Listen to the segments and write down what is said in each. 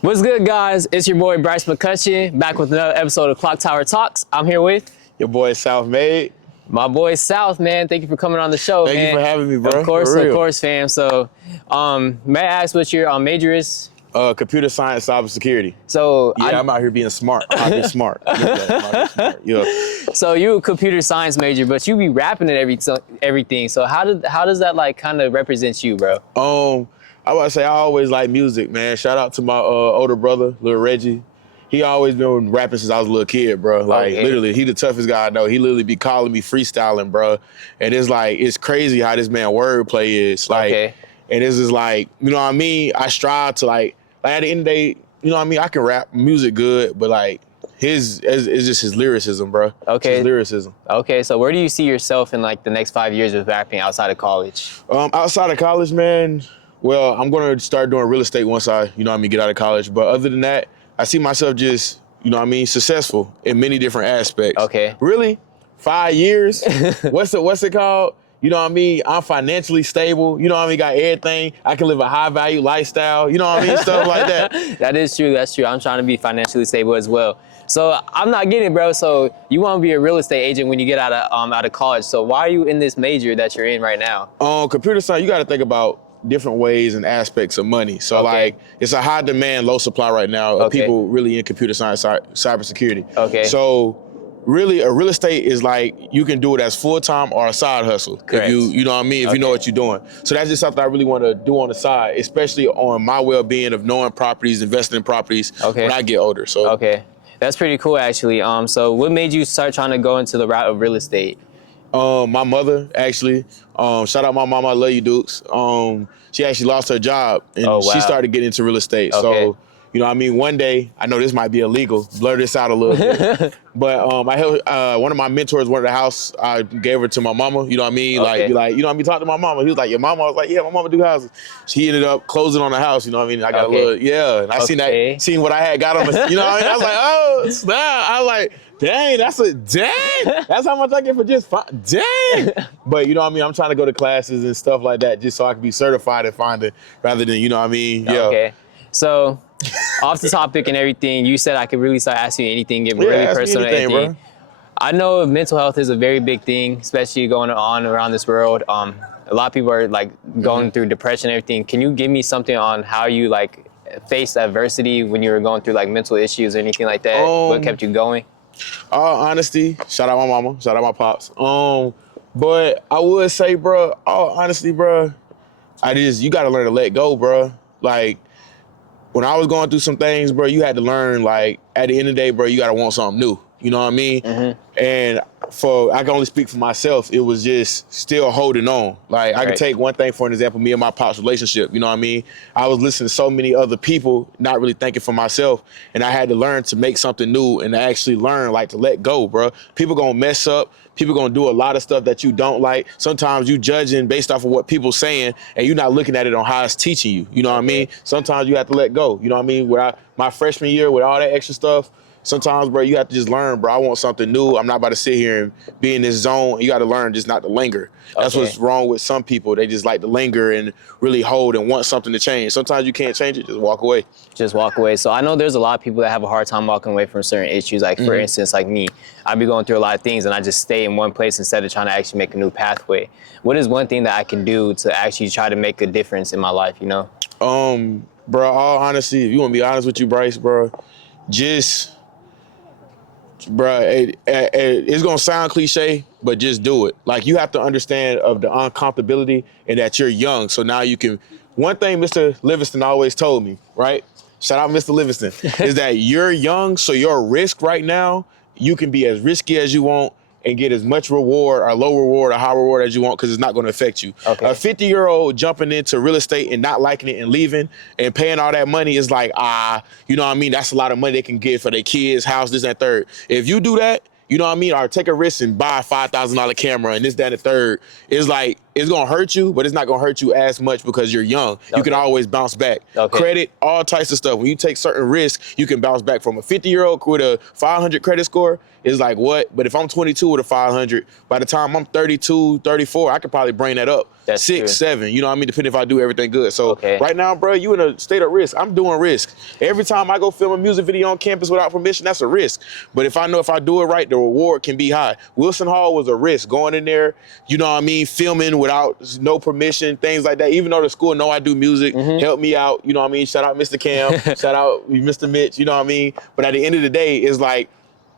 What's good, guys? It's your boy Bryce McCutcheon back with another episode of Clock Tower Talks. I'm here with Your boy South Made. my boy South, man. Thank you for coming on the show, Thank man. you for having me, bro. Of course, fam. So, may I ask what your major is? Computer science, cybersecurity. So, I'm out here being smart. I'm out here smart. I'm out here smart. Yeah. So you a computer science major, but you be rapping and everything. So how does that like kind of represent you, bro? I would say I always like music, man. Shout out to my older brother, Lil Reggie. He always been rapping since I was a little kid, bro. Like, literally, he the toughest guy I know. He literally be calling me freestyling, bro. And it's like, it's crazy how this man wordplay is. Like, and it's just like, you know what I mean? I strive to like at the end of the day, you know what I mean? I can rap music good, but like, it's just his lyricism, bro. Okay. His lyricism. Okay, so where do you see yourself in like the next 5 years of rapping outside of college? Outside of college, man, well, I'm gonna start doing real estate once I, you know what I mean, get out of college. But other than that, I see myself just, you know what I mean, successful in many different aspects. Okay. Really? 5 years? What's it called? You know what I mean? I'm financially stable. You know what I mean? Got everything. I can live a high value lifestyle. You know what I mean? Stuff like that. That is true. That's true. I'm trying to be financially stable as well. So I'm not getting it, bro. So you want to be a real estate agent when you get out of college. So why are you in this major that you're in right now? Computer science, you got to think about different ways and aspects of money. So like, it's a high demand, low supply right now of people really in computer science, cybersecurity. Okay. So really, a real estate is like, you can do it as full-time or a side hustle. Correct. If you know what I mean, if you know what you're doing. So that's just something I really want to do on the side, especially on my well-being of knowing properties, investing in properties when I get older. So that's pretty cool, actually. So what made you start trying to go into the route of real estate? My mother, actually. Shout out my mom, I love you, Dukes. She actually lost her job and she started getting into real estate. So, you know what I mean? One day, I know this might be illegal, blur this out a little bit. But I helped, one of my mentors wanted a house. I gave her to my mama, you know what I mean? Like, you know what I mean? Talk to my mama. He was like, your mama? I was like, yeah, my mama do houses. She ended up closing on the house, you know what I mean? I got a little, and I seen what I had got on the, you know what I mean? I was like, oh, snap. I was like, dang, that's how much I get for just dang. But you know what I mean? I'm trying to go to classes and stuff like that just so I can be certified in finding rather than, you know what I mean? Yeah. Okay. So off the topic and everything, you said I could really start asking you anything, get really personal and anything. Bro. I know mental health is a very big thing, especially going on around this world. A lot of people are like going through depression and everything. Can you give me something on how you like faced adversity when you were going through like mental issues or anything like that? What kept you going? Honesty, shout out my mama, shout out my pops. But I would say, bro, honestly, bro, you gotta learn to let go, bro. Like, when I was going through some things, bro, you had to learn, like, at the end of the day, bro, you gotta want something new. You know what I mean? And I can only speak for myself. It was just still holding on. Like, I can take one thing for an example, me and my pops relationship, you know what I mean? I was listening to so many other people, not really thinking for myself, and I had to learn to make something new and to actually learn, like, to let go, bro. People gonna mess up. People gonna do a lot of stuff that you don't like. Sometimes you judging based off of what people saying, and you're not looking at it on how it's teaching you. You know what I mean? Sometimes you have to let go. You know what I mean? My freshman year with all that extra stuff, sometimes, bro, you have to just learn, bro, I want something new. I'm not about to sit here and be in this zone. You got to learn just not to linger. That's what's wrong with some people. They just like to linger and really hold and want something to change. Sometimes you can't change it. Just walk away. Just walk away. So I know there's a lot of people that have a hard time walking away from certain issues. Like, for instance, like me, I be going through a lot of things and I just stay in one place instead of trying to actually make a new pathway. What is one thing that I can do to actually try to make a difference in my life, you know? Bro, all honesty, if you want to be honest with you, Bryce, bro, it's gonna sound cliche, but just do it. Like, you have to understand of the uncomfortability and that you're young. So now you can, one thing Mr. Livingston always told me, right? Shout out Mr. Livingston, is that you're young, so your risk right now, you can be as risky as you want and get as much reward or low reward or high reward as you want, because it's not going to affect you. A 50-year-old jumping into real estate and not liking it and leaving and paying all that money is like, you know what I mean? That's a lot of money they can get for their kids, house, this, and that, third. If you do that, you know what I mean? Or take a risk and buy a $5,000 camera and this, that, and the third. It's like, it's gonna hurt you, but it's not gonna hurt you as much because you're young. Okay. You can always bounce back. Okay. Credit, all types of stuff. When you take certain risks, you can bounce back. From a 50-year-old with a 500 credit score, is like what? But if I'm 22 with a 500, by the time I'm 32, 34, I could probably bring that up. That's 6, true. 7, you know what I mean? Depending if I do everything good. So right now, bro, you in a state of risk. I'm doing risk. Every time I go film a music video on campus without permission, that's a risk. But if I know if I do it right, the reward can be high. Wilson Hall was a risk. Going in there, you know what I mean, filming without no permission, things like that. Even though the school know I do music, help me out, you know what I mean? Shout out Mr. Cam, shout out Mr. Mitch, you know what I mean? But at the end of the day, it's like,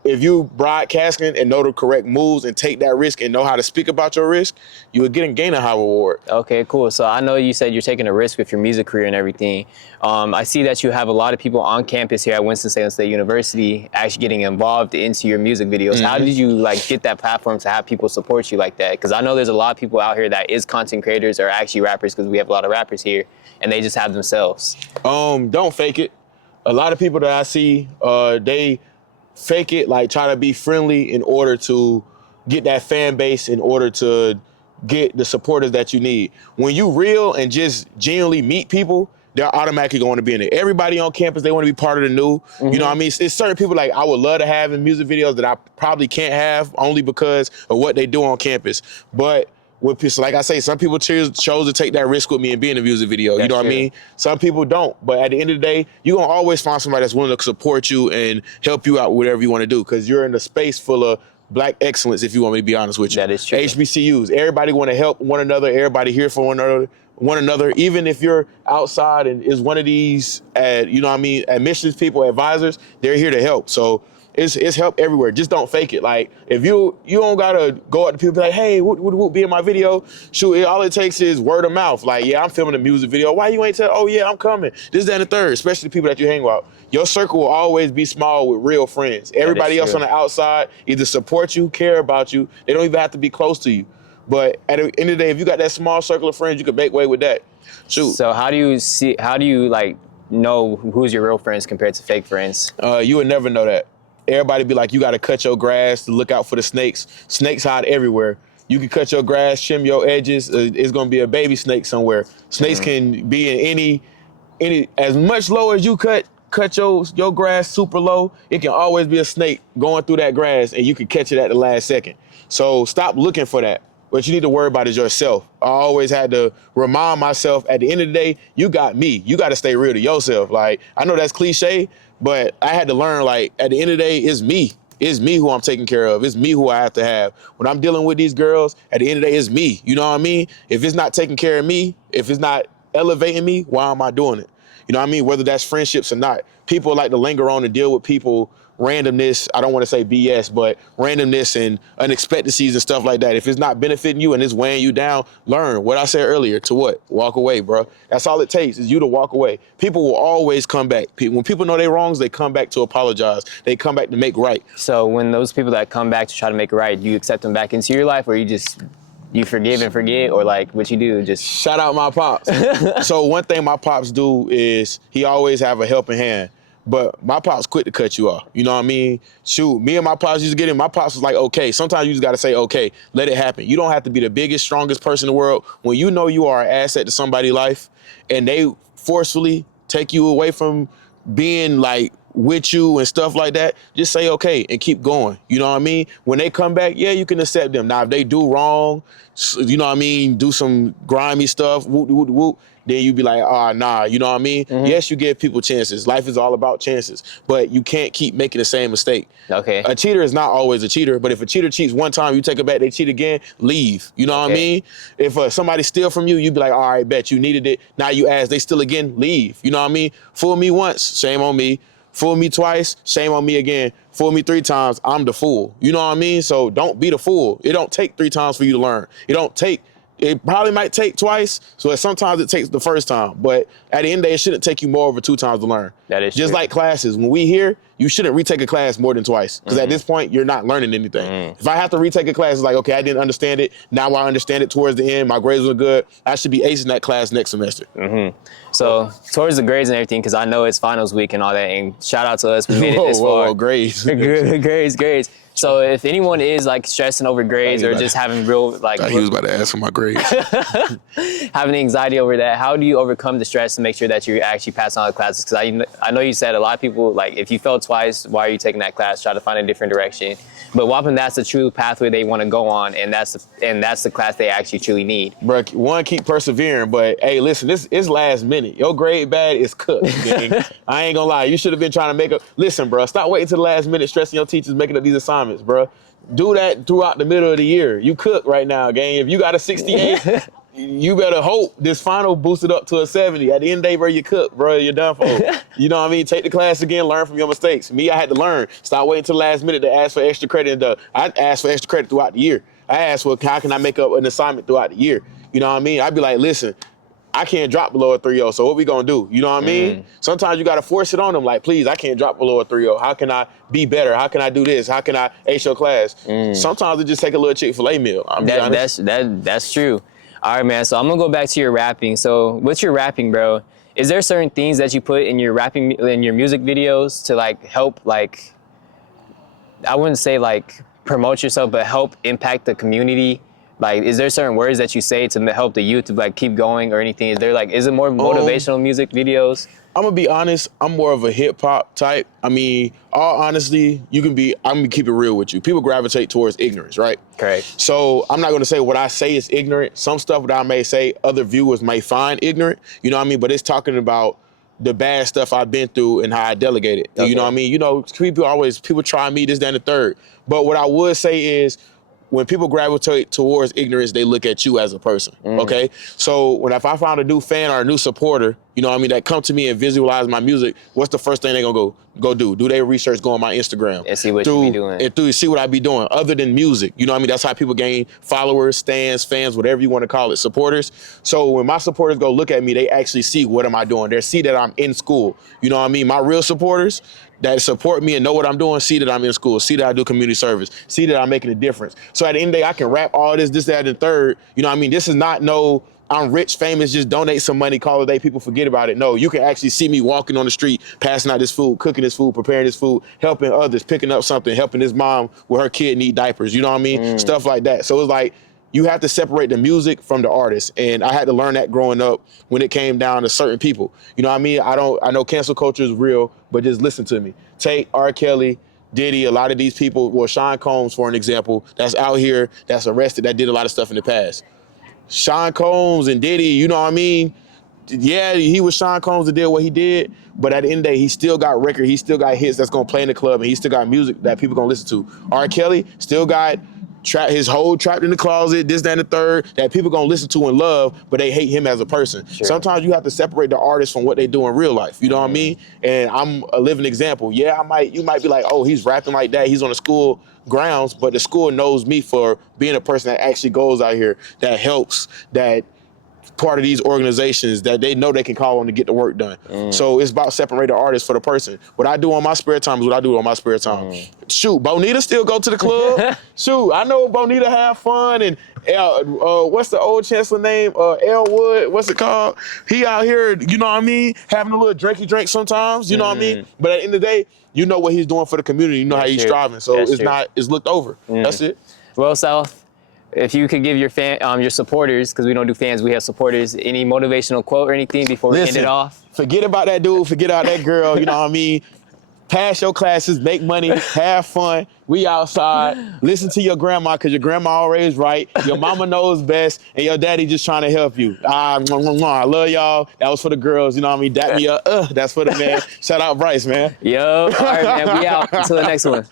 if you broadcasting and know the correct moves and take that risk and know how to speak about your risk, you would gain a high reward. Okay, cool. So I know you said you're taking a risk with your music career and everything. I see that you have a lot of people on campus here at Winston-Salem State University actually getting involved into your music videos. How did you like get that platform to have people support you like that? Because I know there's a lot of people out here that is content creators or actually rappers, because we have a lot of rappers here, and they just have themselves. Don't fake it. A lot of people that I see, they fake it, like try to be friendly in order to get that fan base, in order to get the supporters that you need. When you real and just genuinely meet people, they're automatically going to be in it. Everybody on campus, they want to be part of the new. You know what I mean? It's certain people like I would love to have in music videos that I probably can't have only because of what they do on campus. But like I say, some people chose to take that risk with me and be in a music video. You know what I mean? Some people don't. But at the end of the day, you're going to always find somebody that's willing to support you and help you out with whatever you want to do, because you're in a space full of Black excellence, if you want me to be honest with you. That is true. HBCUs, everybody want to help one another. Everybody here for one another. Even if you're outside and is one of these, you know what I mean, admissions people, advisors, they're here to help. So it's help everywhere. Just don't fake it. Like, if you don't gotta go up to people and be like, hey, would be in my video? Shoot, all it takes is word of mouth. Like, yeah, I'm filming a music video. Why you ain't tell? Oh yeah, I'm coming. This, that, and the third. Especially the people that you hang with. Your circle will always be small with real friends. Everybody else on the outside either support you, care about you. They don't even have to be close to you. But at the end of the day, if you got that small circle of friends, you can make way with that. Shoot. So how do you like know who's your real friends compared to fake friends? You would never know that. Everybody be like, you got to cut your grass to look out for the snakes. Snakes hide everywhere. You can cut your grass, trim your edges. It's going to be a baby snake somewhere. Snakes can be in any, as much low as you cut your grass super low, it can always be a snake going through that grass and you can catch it at the last second. So stop looking for that. What you need to worry about is yourself. I always had to remind myself, at the end of the day, you got me. You got to stay real to yourself. Like, I know that's cliche, but I had to learn, like, at the end of the day, it's me. It's me who I'm taking care of. It's me who I have to have. When I'm dealing with these girls, at the end of the day, it's me. You know what I mean? If it's not taking care of me, if it's not elevating me, why am I doing it? You know what I mean? Whether that's friendships or not. People like to linger on and deal with people, randomness, I don't want to say BS, but randomness and unexpectancies and stuff like that. If it's not benefiting you and it's weighing you down, learn what I said earlier to what? Walk away, bro. That's all it takes is you to walk away. People will always come back. When people know their wrongs, they come back to apologize. They come back to make right. So when those people that come back to try to make it right, do you accept them back into your life, or you forgive and forget, or like what you do? Just shout out my pops. So one thing my pops do is he always have a helping hand. But my pops quick to cut you off. You know what I mean? Shoot, me and my pops used to get in. My pops was like, okay, sometimes you just got to say, okay, let it happen. You don't have to be the biggest, strongest person in the world. When you know you are an asset to somebody's life and they forcefully take you away from being like with you and stuff like that, just say okay and keep going. You know what I mean? When they come back, yeah, you can accept them. Now, if they do wrong, you know what I mean, do some grimy stuff, whoop, whoop, whoop, then you be like, nah, you know what I mean? Yes, you give people chances. Life is all about chances, but you can't keep making the same mistake. Okay. A cheater is not always a cheater, but if a cheater cheats one time, you take it back, they cheat again, leave. You know what I mean? If somebody steal from you, you be like, all right, bet you needed it. Now you ask, they steal again, leave. You know what I mean? Fool me once, shame on me. Fool me twice, shame on me again. Fool me 3 times, I'm the fool. You know what I mean? So don't be the fool. It don't take 3 times for you to learn. It probably might take twice, so sometimes it takes the first time. But at the end of the day, it shouldn't take you more over 2 times to learn. That is just true. Like classes. When we here, you shouldn't retake a class more than twice. Because at this point, you're not learning anything. If I have to retake a class, it's like, okay, I didn't understand it. Now I understand it towards the end. My grades were good. I should be acing that class next semester. So towards the grades and everything, because I know it's finals week and all that, and shout out to us, we made it this far. Grades. grades. So if anyone is like stressing over grades or just having real like, he was about to ask for my grades. having anxiety over that, how do you overcome the stress to make sure that you actually pass on the classes? Because I know you said a lot of people, like, if you failed twice, why are you taking that class? Try to find a different direction. But Waupun, that's the true pathway they want to go on, and that's the class they actually truly need. Bro, one, keep persevering, but hey, listen, this is last minute. Your grade bad is cooked, gang. I ain't gonna lie, you should have been trying to make up. Listen, bro, stop waiting till the last minute stressing your teachers making up these assignments, bro. Do that throughout the middle of the year. You cook right now, gang. If you got a 68, you better hope this final boosted up to a 70. At the end of the day, bro, you cook, bro, you're done for. You know what I mean? Take the class again, learn from your mistakes. Me, I had to learn. Stop waiting till the last minute to ask for extra credit. I asked for extra credit throughout the year. I asked, well, how can I make up an assignment throughout the year? You know what I mean? I'd be like, listen, I can't drop below a 3.0, so what we gonna do? You know what I mean? Sometimes you gotta force it on them, like, please, I can't drop below a 3.0. How can I be better? How can I do this? How can I ace your class? Sometimes it just take a little Chick-fil-A meal. That's true. All right, man, so I'm gonna go back to your rapping. So with your rapping, bro, is there certain things that you put in your rapping, in your music videos to like help, like, I wouldn't say like promote yourself, but help impact the community? Like, is there certain words that you say to help the youth to like keep going or anything? Is it more motivational music videos? I'm gonna be honest, I'm more of a hip hop type. I mean, all honesty, I'm gonna keep it real with you. People gravitate towards ignorance, right? Correct. So I'm not gonna say what I say is ignorant. Some stuff that I may say, other viewers may find ignorant, you know what I mean? But it's talking about the bad stuff I've been through and how I delegated. Okay. You know what I mean? You know, people try me, this, that, and the third. But what I would say is, when people gravitate towards ignorance, they look at you as a person, okay? So if I found a new fan or a new supporter, you know what I mean, that come to me and visualize my music, what's the first thing they gonna go do? Do their research, go on my Instagram. And see what you be doing. And see what I be doing, other than music. You know what I mean? That's how people gain followers, stands, fans, whatever you want to call it, supporters. So when my supporters go look at me, they actually see what am I doing. They see that I'm in school. You know what I mean? My real supporters that support me and know what I'm doing, see that I'm in school, see that I do community service, see that I'm making a difference. So at the end of the day, I can rap all this, that, and the third. You know what I mean? This is not I'm rich, famous, just donate some money, call it a day, people forget about it. No, you can actually see me walking on the street, passing out this food, cooking this food, preparing this food, helping others, picking up something, helping this mom with her kid need diapers, you know what I mean? Stuff like that. So it's like, you have to separate the music from the artist. And I had to learn that growing up when it came down to certain people. You know what I mean? I know cancel culture is real, but just listen to me. Take R. Kelly, Diddy, a lot of these people, well, Sean Combs, for an example, that's out here, that's arrested, that did a lot of stuff in the past. Sean Combs and Diddy, you know what I mean? Yeah, he was Sean Combs that did what he did, but at the end of the day, he still got record, he still got hits that's gonna play in the club, and he still got music that people gonna listen to. R. Kelly still got his whole trapped in the closet, this, that, and the third, that people gonna listen to and love, but they hate him as a person. Sure. Sometimes you have to separate the artist from what they do in real life. You know what I mean? And I'm a living example. Yeah, you might be like, oh, he's rapping like that, he's on the school grounds, but the school knows me for being a person that actually goes out here, that helps, that part of these organizations that they know they can call on to get the work done. So it's about separating the artist for the person. What I do on my spare time is what I do on my spare time. Shoot, Bonita still go to the club. Shoot, I know Bonita have fun, and what's the old chancellor name? Elwood, what's it called? He out here, you know what I mean, having a little drinky drink sometimes, you know what I mean? But at the end of the day, you know what he's doing for the community, you know how he's striving. So it's looked over. That's it. Well, South, if you could give your your supporters, because we don't do fans, we have supporters, any motivational quote or anything before we end it off? Forget about that dude, forget about that girl, you know what I mean? Pass your classes, make money, have fun. We outside. Listen to your grandma, because your grandma always right. Your mama knows best, and your daddy just trying to help you. I love y'all. That was for the girls, you know what I mean? Dap me up. That's for the man. Shout out Bryce, man. Yo, all right, man. We out. Until the next one.